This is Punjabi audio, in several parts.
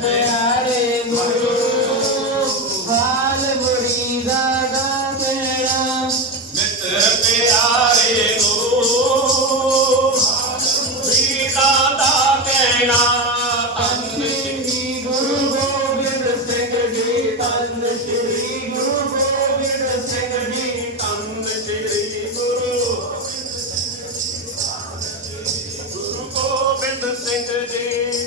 ਪਿਆਰੇ ਗੁਰੂ ਹਾਲ ਮੁਰੀਦਾ ਦਾ ਮੇਰਾ ਮਿੱਤਰ ਪਿਆਰੇ ਨੂੰ ਵੀਰਾਂ ਦਾ ਕਹਿਣਾ।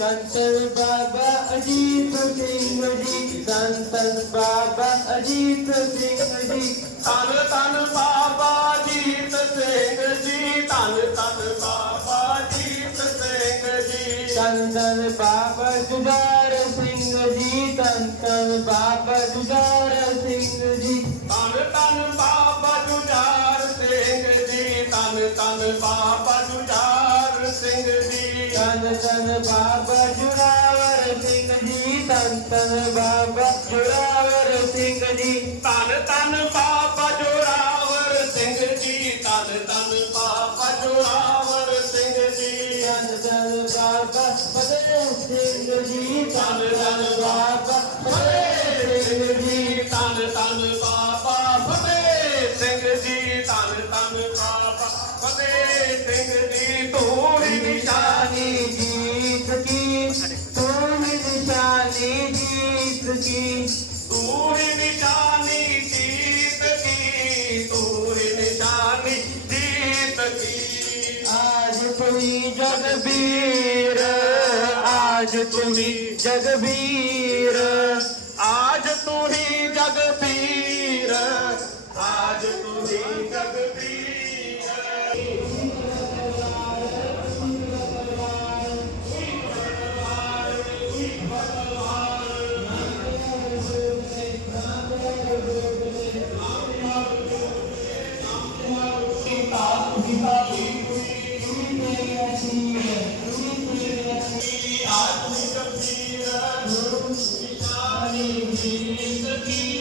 ਸੰਤਨ ਬਾਬਾ ਅਜੀਤ ਸਿੰਘ ਜੀ, ਸੰਤਨ ਬਾਬਾ ਅਜੀਤ ਸਿੰਘ ਜੀ। ਧੰਨ ਧੰਨ ਬਾਬਾ ਜੀਤ ਸਿੰਘ ਜੀ, ਧੰਨ ਧੰਨ ਬਾਬਾ ਜੀਤ ਸਿੰਘ ਜੀ। ਸੰਤਨ ਬਾਬਾ ਜੁਝਾਰ ਸਿੰਘ ਜੀ ਸੰਤਨ ਬਾਬਾ ਜੁਝਾਰ ਸਿੰਘ ਜੀ। ਧੰਨ ਧੰਨ ਬਾਬਾ ਜੁਝਾਰ ਸਿੰਘ ਜੀ, ਧੰਨ ਧੰਨ ਬਾਬਾ ਤਨ ਤਨ ਬਾਬਾ ਜੁਰਾਵਰ ਸਿੰਘ ਜੀ ਤਨ ਤਨ ਬਾਬਾ ਜੁਰਾਵਰ ਸਿੰਘ ਜੀ। ਧੰਨ ਤਨ ਬਾਬਾ ਜੋਰਾਵਰ ਸਿੰਘ ਜੀ, ਧੰਨ ਤਨ ਬਾਬਾ ਜੋਰਾਵਰ ਸਿੰਘ ਜੀ। ਤਨ ਤਨ ਬਾਬਾ ਫਤਿਹ ਸਿੰਘ ਜੀ ਤਨ ਤਨ ਬਾਬਾ ਫਤਿਹ ਸਿੰਘ ਜੀ। ਧੰਨ ਧੰਨ तुम्ही जगबीर आज तुम्ही जगबीर आज तुम्ही जगबीर. Thank you.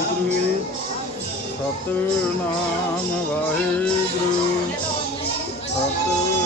ਸਤਨਾਮ ਵਾਹਿਗੁਰੂ। ਸਤਿ